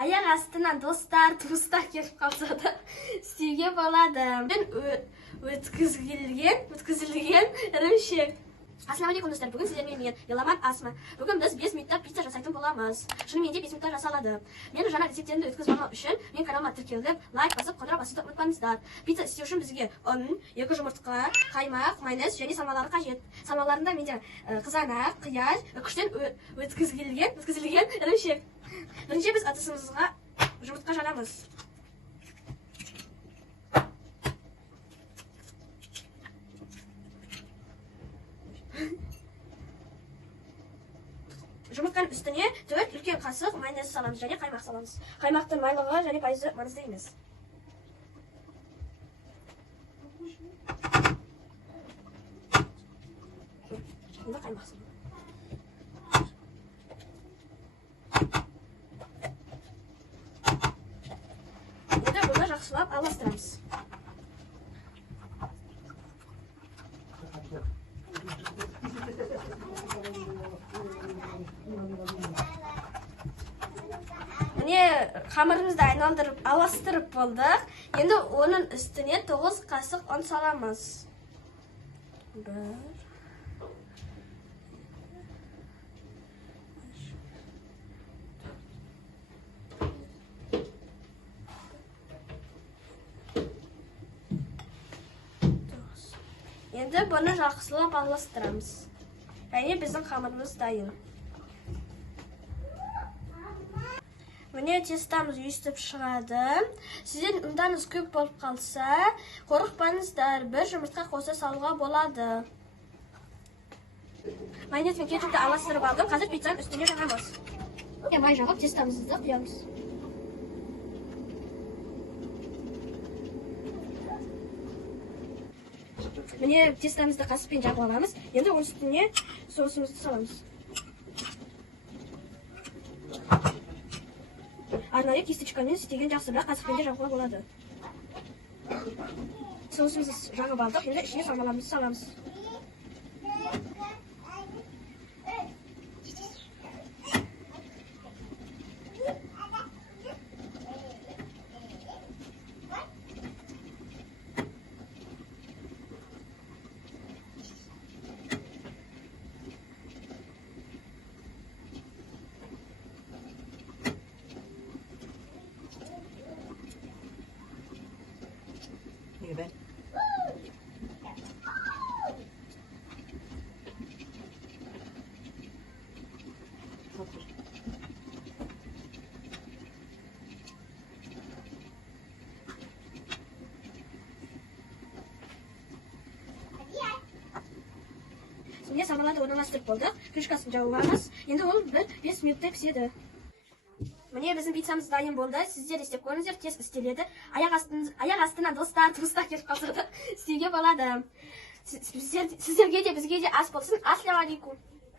Аяқ астынан достар, туыстар келіп қалса да істеуге болады. Өткізілген ірімшік. Ассалаумағалейкум достар, бүгін сіздермен мен Еламан Асма. Бүгін біз 5 минутта пицца жасайтын боламыз. Шынымен де 5 минутта жасалады. Мен жаңа рецепттерімді өткізіп алу үшін мен каналыма тіркеліп, лайк басып, қоңырау басуды ұмытпаңыздар. Пицца істеу үшін бізге ұн, 2 жұмыртқа, қаймақ, майонез және самалары қажет. Самаларында менде қызанақ, қияр, күштен өткізілген ірімшік. Бірінші біз ыдысымызға жұмыртқа жарамыз. Жұмыртқаның үстіне 4 үлкен қасық майонез саламыз және қаймақ саламыз. Қаймақтың майлығы және пайызы маңызды емес. Енді қаймақ саламыз. Енді бұны жақсылап араластырамыз. Міне қамырымызды айналдырып, аластырып болдық. Енді оның үстіне 9 қасық ұн саламыз. Енді бұны жақсылап араластырамыз. Және біздің қамырымыз дайын. Міне тестамыз үйістіп шығады. Сізден ұнданыз көп болып қалса, қорықпаңыздар, бір жұмыртқа қоса салуға болады. Майонез бен кетчупты араластырып алдым. Қазір пиццаның үстіне жағамыз. Май жағып тестамызды құямыз. Міне тестамызды қасықпен жағып аламыз. Енді оның үстіне соусымызды саламыз. Арнайы кисточкамен істеген жақсы, бірақ қасықпен де жағуға болады. Соусымызды жағып алдық, енді ішіне самаларымызды саламыз. Ben. Şimdi самаларды орналастырып болдық. Крышкасын жауамыз. Енді ол 5 минутта піседі. Міне біздің пиццамыз дайын болды. Сіздер істеп көріңіздер, тез істеледі. Аяқ астынан достар, туыстар келіп қалса да істеуге болады. Сіздерге де бізге де ас болсын. Ассалаумағалейкум.